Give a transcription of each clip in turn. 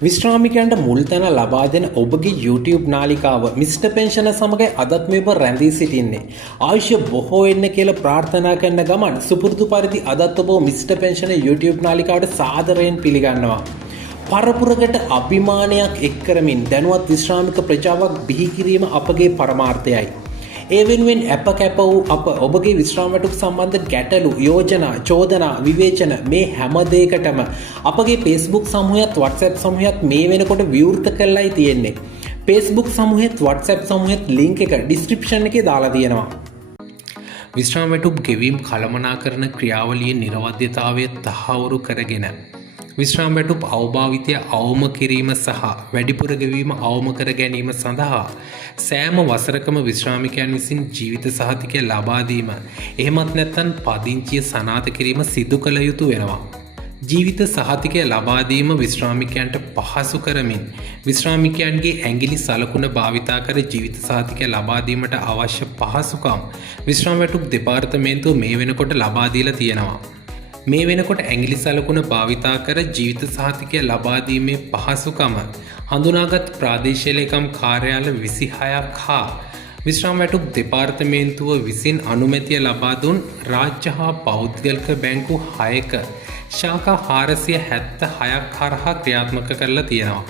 විශ්‍රාමිකයන්ට මුල් තැන ලබා දෙන ඔබගේ YouTube නාලිකාව මිස්ටර් පෙන්ෂන සමග අදත් මේ ඔබ රැඳී සිටින්නේ. ආයුෂ බොහෝ වෙන්න කියලා ප්‍රාර්ථනා කරන ගමන් සුපුරුදු පරිදි අදත් ඔබ මිස්ටර් පෙන්ෂන YouTube නාලිකාවට සාදරයෙන් පිළිගන්නවා. පරපුරකට අභිමානයක් එක් කරමින් දැනුවත් විශ්‍රාමික ප්‍රජාවක් බිහි කිරීම අපගේ පරමාර්ථයයි. ඒ වෙනුවෙන් අප කැප වූ අප ඔබගේ විශ්‍රාම වැටුප් සම්බන්ධ ගැටලු, යෝජනා, චෝදනා, විවේචන මේ හැම දෙයකටම අපගේ Facebook සමූහයත් WhatsApp සමූහයත් මේ වෙනකොට විවෘත කරලායි තියෙන්නේ. Facebook සමූහයත් WhatsApp සමූහයත් ලින්ක් එක ඩිස්ක්‍රිප්ෂන් එකේ දාලා තියෙනවා. විශ්‍රාම වැටුප් ගෙවීම් කළමනාකරන ක්‍රියාවලියේ නිරවද්‍යතාවය තහවුරු කරගෙන විශ්‍රාම වැටුප් අවභාවිතය අවම කිරීම සහ වැඩිපුර ගෙවීම අවම කර ගැනීම සඳහා සෑම වසරකම විශ්‍රාමිකයන් විසින් ජීවිත සහතිකය ලබා දීම එහෙමත් නැත්නම් පදිංචිය සනාථ කිරීම සිදු කළ යුතු වෙනවා. ජීවිත සහතිකය ලබා දීම විශ්‍රාමිකයන්ට පහසු කරමින් විශ්‍රාමිකයන්ගේ ඇඟිලි සලකුණ භාවිතා කර ජීවිත සහතිකය ලබා දීමට අවශ්‍ය පහසුකම් විශ්‍රාම වැටුප් දෙපාර්තමේන්තුව මේ වෙනකොට ලබා දීලා තියෙනවා. මේ වෙනකොට ඇඟිලි සලකුණ භාවිතා කර ජීවිත සහතිකය ලබා දීමේ පහසුකම හඳුනාගත් ප්‍රාදේශීය ලේකම් කාර්යාල 26ක් හා විශ්‍රාම වැටුප් දෙපාර්තමේන්තුව විසින් අනුමැතිය ලබා දුන් රාජ්‍ය හා පෞද්ගලික බැංකු 6ක ශාඛා 476ක් හරහා ක්‍රියාත්මක කරලා තියෙනවා.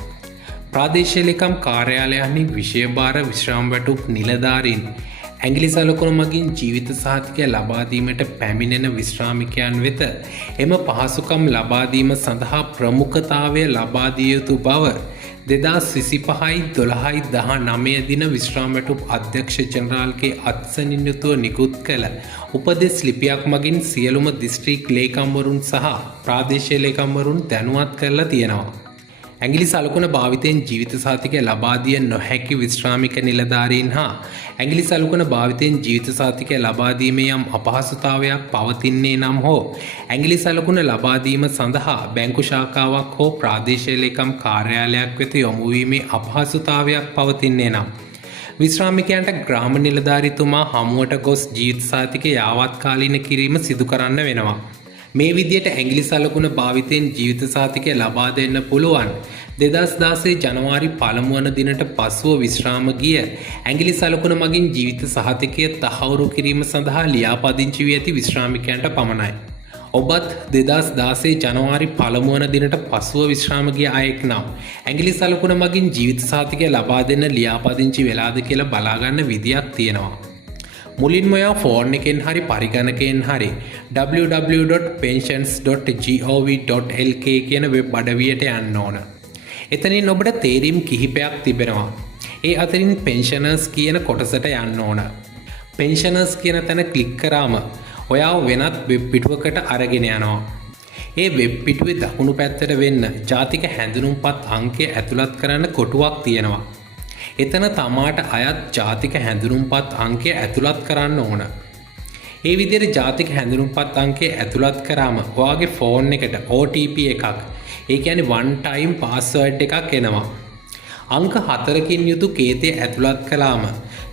ප්‍රාදේශීය ලේකම් කාර්යාලයන්හි විෂයභාර විශ්‍රාම වැටුප් නිලධාරීන් ඇඟිලි සලකුණ මගින් ජීවිත සහතිකය ලබා දීමට පැමිණෙන විශ්‍රාමිකයන් වෙත එම පහසුකම් ලබා දීම සඳහා ප්‍රමුඛතාවය ලබා දිය යුතු බව 2025/12/19 දින විශ්‍රාම වැටුප් අධ්‍යක්ෂ ජනරාල්ගේ අත්සනින් යුතුව නිකුත් කළ උපදෙස් ලිපියක් මගින් සියලුම දිස්ත්‍රික් ලේකම්වරුන් සහ ප්‍රාදේශීය ලේකම්වරුන් දැනුවත් කරලා තියෙනවා. ඇඟිලි සලකුණ භාවිතයෙන් ජීවිත සහතිකය ලබා දිය නොහැකි විශ්‍රාමික නිලධාරීන් හා ඇඟිලි සලකුණ භාවිතයෙන් ජීවිත සහතිකය ලබා දීමේ යම් අපහසුතාවයක් පවතින්නේ නම් හෝ ඇඟිලි සලකුණ ලබා දීම සඳහා බැංකු ශාඛාවක් හෝ ප්‍රාදේශීය ලේකම් කාර්යාලයක් වෙත යොමු වීමේ අපහසුතාවයක් පවතින්නේ නම් විශ්‍රාමිකයන්ට ග්‍රාම නිලධාරීතුමා හමුවට ගොස් ජීවිත සහතිකය යාවත්කාලීන කිරීම සිදු කරන්න වෙනවා. මේ විදියට ඇඟිලි සලකුණ භාවිතයෙන් ජීවිත සහතිකය ලබා දෙන්න පුළුවන් 2016 ජනවාරි 1 වන දිනට පසුව විශ්‍රාම ගිය ඇඟිලි සලකුණ මගින් ජීවිත සහතිකය තහවුරු කිරීම සඳහා ලියාපදිංචි වී ඇති විශ්‍රාමිකයන්ට පමණයි. ඔබත් 2016 ජනවාරි 1 වන දිනට පසුව විශ්‍රාම ගිය අයෙක් නම් ඇඟිලි සලකුණ මගින් ජීවිත සහතිකය ලබා දෙන්න ලියාපදිංචි වෙලාද කියලා බලා ගන්න විදියක් තියෙනවා. මුලින්ම ඔයා ෆෝන් එකෙන් හරි පරිගණකයෙන් හරි www.pensions.gov.lk කියන වෙබ් අඩවියට යන්න ඕන. එතනින් ඔබට තේරීම් කිහිපයක් තිබෙනවා. ඒ අතරින් pensioners කියන කොටසට යන්න ඕන. pensioners කියන තැන ක්ලික් කරාම ඔයාව වෙනත් වෙබ් පිටුවකට අරගෙන යනවා. ඒ වෙබ් පිටුවේ දකුණු පැත්තට වෙන්න ජාතික හැඳුනුම්පත් අංකය ඇතුළත් කරන්න කොටුවක් තියෙනවා. එතන තමාට අයත් ජාතික හැඳුනුම්පත් අංකය ඇතුළත් කරන්න ඕන. ඒ විදිහට ජාතික හැඳුනුම්පත් අංකය ඇතුළත් කරාම ඔයාගේ ෆෝන් එකට OTP එකක්, ඒ කියන්නේ one time password එකක් එනවා. අංක 4කින් යුතු කේතය ඇතුළත් කළාම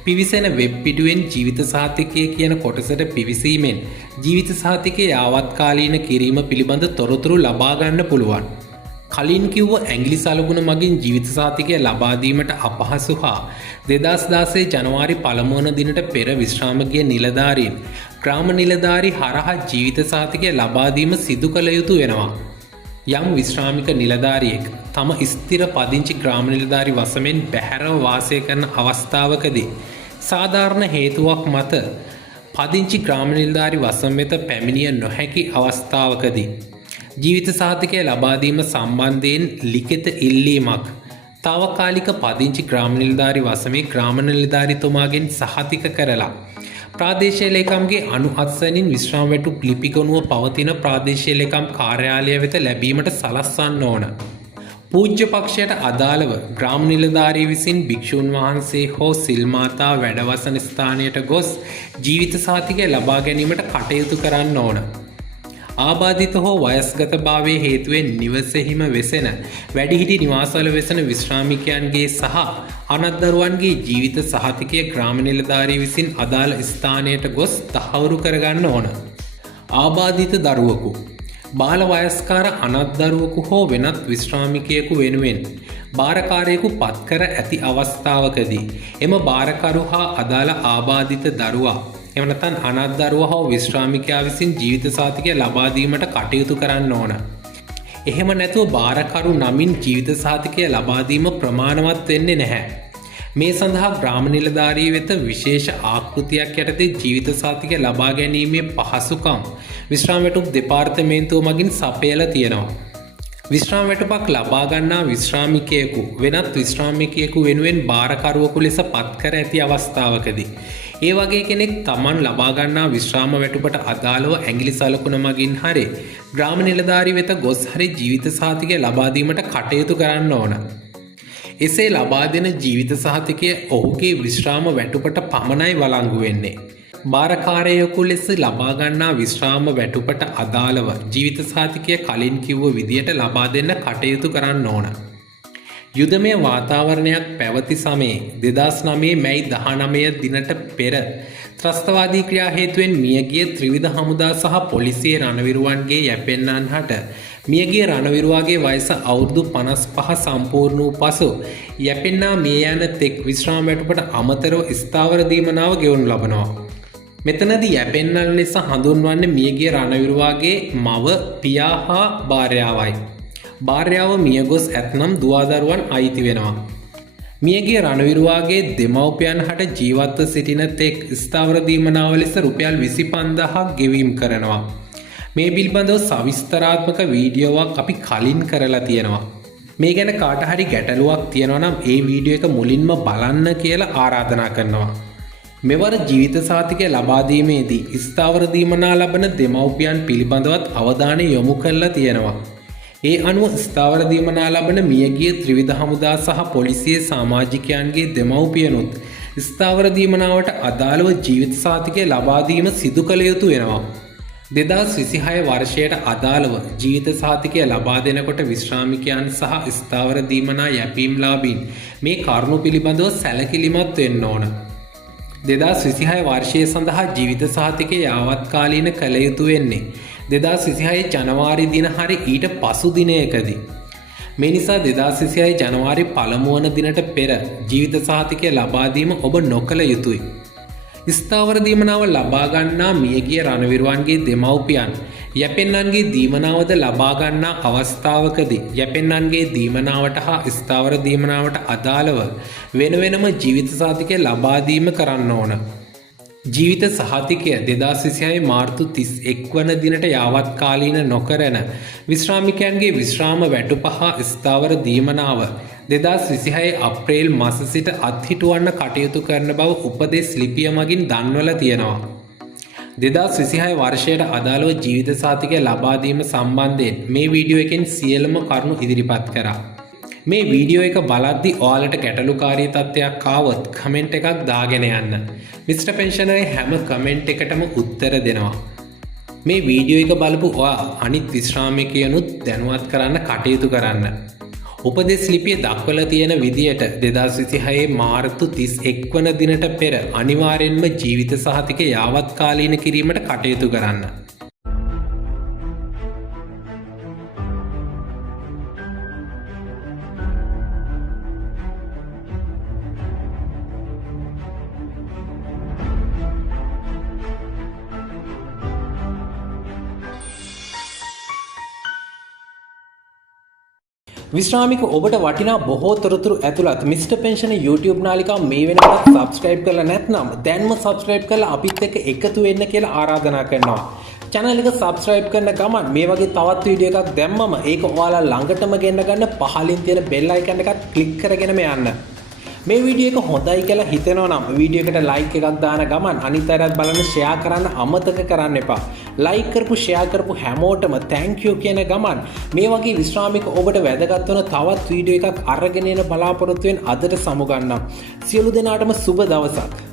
පිවිසෙන වෙබ් පිටුවෙන් ජීවිත සහතිකය කියන කොටසට පිවිසීමෙන් ජීවිත සහතිකය යාවත්කාලීන කිරීම පිළිබඳ තොරතුරු ලබා ගන්න පුළුවන්. කලින් කිව්ව ඇඟිලි සලකුණ මගින් ජීවිත සහතිකය ලබා දීමට අපහසු හා 2016 ජනවාරි 1 වන දිනට පෙර විශ්‍රාම ගිය නිලධාරීන් ග්‍රාම නිලධාරී හරහා ජීවිත සහතිකය ලබා දීම සිදු කළ යුතු වෙනවා. යම් විශ්‍රාමික නිලධාරියෙක් තම ස්ථිර පදිංචි ග්‍රාම නිලධාරී වසමෙන් බැහැරව වාසය කරන අවස්ථාවකදී සාධාරණ හේතුවක් මත පදිංචි ග්‍රාම නිලධාරී වසම වෙත පැමිණිය නොහැකි අවස්ථාවකදී ජීවිත සහතිකය ලබා දීම සම්බන්ධයෙන් ලිඛිත ඉල්ලීමක් తాවකාලික පදිංචි ග්‍රාම නිලධාරී වසමේ ග්‍රාම නිලධාරීතුමාගෙන් සහතික කරලා ප්‍රාදේශීය ලේකම්ගේ අනු අත්සනින් විශ්‍රාම වැටුප් ලිපිගොනුව පවතින ප්‍රාදේශීය ලේකම් කාර්යාලය වෙත ලැබීමට සලස්වන්න ඕන. පූජ්‍ය පක්ෂයට අදාළව ග්‍රාම නිලධාරී විසින් භික්ෂුන් වහන්සේ හෝ සිල් මාතා වැඩවසන ස්ථානයට ගොස් ජීවිත සහතිකය ලබා ගැනීමට කටයුතු කරන්න ඕන. ආබාධිත හෝ වයස්ගත භාවයේ හේතුවෙන් නිවසෙහිම වෙසෙන වැඩිහිටි නිවාසවල වෙසෙන විශ්‍රාමිකයන්ගේ සහ අනත්දරුවන්ගේ ජීවිත සහතිකය ග්‍රාම නිලධාරී විසින් අදාළ ස්ථානයට ගොස් තහවුරු කරගන්න ඕන. ආබාධිත දරුවෙකු බාල වයස්කාර අනත් දරුවෙකු හෝ වෙනත් විශ්‍රාමිකයෙකු වෙනුවෙන් භාරකාරයෙකු පත්කර ඇති අවස්ථාවකදී එම භාරකරු හා අදාළ ආබාධිත දරුවා එම නැත්නම් අනත් දරුවා හෝ විශ්‍රාමිකයා විසින් ජීවිත සහතිකය ලබා දීමට කටයුතු කරන්න ඕන. එහෙම නැතුව භාරකරු නමින් ජීවිත සහතිකය ලබා දීම ප්‍රමාණවත් වෙන්නේ නැහැ. මේ සඳහා ග්‍රාම නිලධාරිය වෙත විශේෂ ආකෘතියක් යටතේ ජීවිත සහතිකය ලබා ගැනීමේ පහසුකම් විශ්‍රාම වැටුප් දෙපාර්තමේන්තුව මගින් සපයලා තියෙනවා. විශ්‍රාම වැටුපක් ලබා ගන්නා විශ්‍රාමිකයෙකු වෙනත් විශ්‍රාමිකයෙකු වෙනුවෙන් භාරකරුවෙකු ලෙස පත්කර ඇති අවස්ථාවකදී ඒ වගේ කෙනෙක් Taman ලබා ගන්නා විශ්‍රාම වැටුපට අදාළව ඇඟිලි සලකුණ මගින් හරි ග්‍රාම නිලධාරිය වෙත ගොස් හරි ජීවිත සහතිකය ලබා දීමට කටයුතු කරන්න ඕන. එසේ ලබා දෙන ජීවිත සහතිකය ඔහුගේ විශ්‍රාම වැටුපට පමණයි වළංගු වෙන්නේ. භාරකාරයෙකු ලෙස ලබා ගන්නා විශ්‍රාම වැටුපට අදාළව ජීවිත සහතිකය කලින් කිව්ව විදියට ලබා දෙන්න කටයුතු කරන්න ඕන. යුදමය වාතාවරණයක් පැවති සමයේ 2009 මැයි 19 දිනට පෙර ත්‍රස්තවාදී ක්‍රියා හේතුවෙන් මියගිය ත්‍රිවිධ හමුදා සහ පොලිසිය රණවිරුවන්ගේ යැපෙන්නන් හට මියගිය රණවිරුවාගේ වයස අවුරුදු 55 සම්පූර්ණ වූ පසු යැපෙන්නා මිය යන තෙක් විශ්‍රාම වැටුපට අමතරව ස්ථාවර දීමනාව ගෙවනු ලබනවා. මෙතනදී යැපෙන්නන් ලෙස හඳුන්වන්නේ මියගිය රණවිරුවාගේ මව, පියා හා භාර්යාවයි. භාර්යාව මියගොස් ඇතනම් දුවදරුවන් අයිති වෙනවා. මියගිය රණවිරුවාගේ දෙමව්පියන් හට ජීවත්ව සිටින තෙක් ස්ථාවර දීමනාව ලෙස රුපියල් 25000ක් ගෙවීම් කරනවා. මේ පිළිබඳව සවිස්තරාත්මක වීඩියෝවක් අපි කලින් කරලා තියෙනවා. මේ ගැන කාට හරි ගැටලුවක් තියෙනවා නම් ඒ වීඩියෝ එක මුලින්ම බලන්න කියලා ආරාධනා කරනවා. මෙවර ජීවිත සහතිකය ලබා දීමේදී ස්ථාවර දීමනා ලබන දෙමව්පියන් පිළිබඳවත් අවධානය යොමු කරලා තියෙනවා. ඒ අනුව ස්ථාවර දීමනා ලබන මියගිය ත්‍රිවිධ හමුදා සහ පොලිසිය සමාජිකයන්ගේ දෙමව්පියනුත් ස්ථාවර දීමනාවට අදාළව ජීවිත සහතිකය ලබා දීම සිදු කළ යුතු වෙනවා. 2026 වර්ෂයට අදාළව ජීවිත සහතිකය ලබා දෙනකොට විශ්‍රාමිකයන් සහ ස්ථාවර දීමනා යැපීම්ලාභීන් මේ කරුණු පිළිබඳව සැලකිලිමත් වෙන්න ඕන. 2026 වර්ෂය සඳහා ජීවිත සහතිකය යාවත්කාලීන කළ යුතු වෙන්නේ 2026 ජනවාරි දින හරි ඊට පසු දිනයකදී. මේ නිසා 2026 ජනවාරි පළමු වන දිනට පෙර ජීවිත සහතිකය ලබා දීම ඔබ නොකළ යුතුයි. ස්ථාවර දීමනාව ලබා ගන්නා මියගිය රණවිරුවන්ගේ දෙමව්පියන් යැපෙන්නන්ගේ දීමනාවද ලබා ගන්නා අවස්ථාවකදී යැපෙන්නන්ගේ දීමනාවට හා ස්ථාවර දීමනාවට අදාළව වෙන වෙනම ජීවිත සහතිකය ලබා දීම කරන්න ඕන. ජීවිත සහතිකය 2026 මාර්තු 31 වන දිනට යාවත්කාලීන නොකරන විශ්‍රාමිකයන්ගේ විශ්‍රාම වැටුප හා ස්ථාවර දීමනාව 2026 අප්‍රේල් මාස සිට අත්හිටුවන්න කටයුතු කරන බව උපදෙස් ලිපිය මගින් දන්වලා තියෙනවා. 2026 වර්ෂයට අදාළව ජීවිත සහතිකය ලබා දීම සම්බන්ධයෙන් මේ වීඩියෝ එකෙන් සියලුම කරුණු ඉදිරිපත් කරා. මේ වීඩියෝ එක බලද්දී ඔයාලට ගැටලුකාරී තත්ත්වයක් ආවොත් කමෙන්ට් එකක් දාගෙන යන්න. මිස්ටර් පෙන්ෂනරේ හැම කමෙන්ට් එකටම උත්තර දෙනවා. මේ වීඩියෝ එක බලපු ඔයා අනිත් විශ්‍රාමිකයනුත් දැනුවත් කරන්න කටයුතු කරන්න. උපදෙස් ලිපිය දක්වලා තියෙන විදියට 2026 මාර්තු 31 වන දිනට පෙර අනිවාර්යෙන්ම ජීවිත සහතිකය යාවත්කාලීන කිරීමට කටයුතු කරන්න. විශ්‍රාමික ඔබට වටිනා බොහෝ තොරතුරු ඇතුළත් මිස්ටර් පෙන්ෂන් YouTube නාලිකාව මේ වෙනකොට subscribe කරලා නැත්නම් දැන්ම subscribe කරලා අපිත් එක්ක එකතු වෙන්න කියලා ආරාධනා කරනවා. channel එක subscribe කරන ගමන් මේ වගේ තවත් වීඩියෝ එකක් දැම්මම ඒක ඔයාලා ළඟටම ගෙන්න ගන්න පහලින් තියෙන bell icon එකත් click කරගෙනම යන්න. මේ වීඩියෝ එක හොඳයි කියලා හිතෙනවා නම් වීඩියෝ එකට like එකක් දාන ගමන් අනිත් අයටත් බලන්න share කරන්න අමතක කරන්න එපා. like කරපු share කරපු හැමෝටම thank you කියන ගමන් මේ වගේ විශ්‍රාමික ඔබට වැදගත් වන තවත් වීඩියෝ එකක් අරගෙන එන බලාපොරොත්තු වෙන අදට සමුගන්නම්. සියලු දෙනාටම සුබ දවසක්.